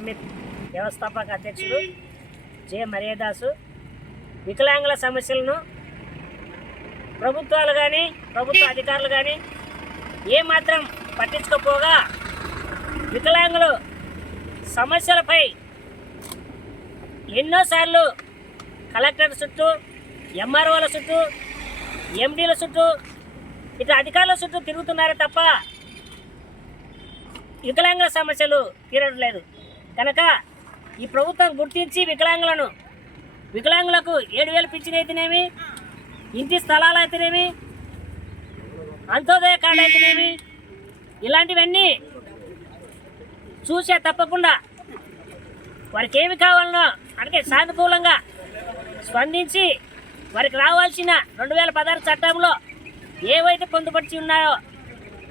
Summit వ్యవస్థాపక అధ్యక్షుడు J. Maryadasu. వికలాంగుల సమస్యలను ప్రభుత్వాలు కానీ ప్రభుత్వ అధికారులు కానీ ఏమాత్రం పట్టించుకోపోగా వికలాంగులు సమస్యలపై ఎన్నోసార్లు కలెక్టర్ చుట్టూ ఎంఆర్ఓల చుట్టూ ఎండీల చుట్టూ ఇట్లా అధికారుల చుట్టూ తిరుగుతున్నారే తప్ప వికలాంగుల సమస్యలు తీరడం లేదు. కనుక ఈ ప్రభుత్వం గుర్తించి వికలాంగులను వికలాంగులకు ఏడు వేలు పింఛన్ అయితేనేమి ఇంటి స్థలాలు అయితేనేమి అంత్యోదయ కార్డు అయితేనేమి ఇలాంటివన్నీ చూసే తప్పకుండా వారికి ఏమి కావాలనో అంటే సానుకూలంగా స్పందించి వారికి రావాల్సిన రెండు వేల పదహారు చట్టంలో ఏవైతే పొందుపరిచి ఉన్నాయో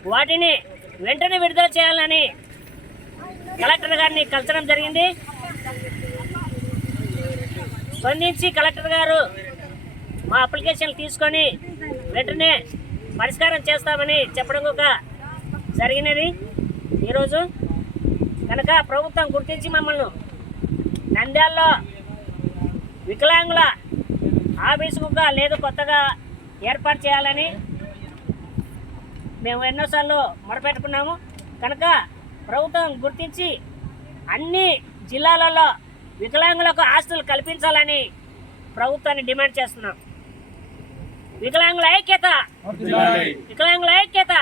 వాటిని వెంటనే విడుదల చేయాలని కలెక్టర్ గారిని కలచడం జరిగింది. స్పందించి కలెక్టర్ గారు మా అప్లికేషన్ తీసుకొని వెంటనే పరిష్కారం చేస్తామని చెప్పడం ఒక జరిగినది. ఈరోజు కనుక ప్రభుత్వం గుర్తించి మమ్మల్ని నంద్యాలలో వికలాంగుల ఆఫీసుగా లేదు కొత్తగా ఏర్పాటు చేయాలని మేము ఎన్నోసార్లు మొరపెట్టుకున్నాము. కనుక ప్రభుత్వం గుర్తించి అన్ని జిల్లాలలో వికలాంగులకు హాస్టల్ కల్పించాలని ప్రభుత్వాన్ని డిమాండ్ చేస్తున్నాం. వికలాంగుల ఐక్యత! వికలాంగుల ఐక్యత!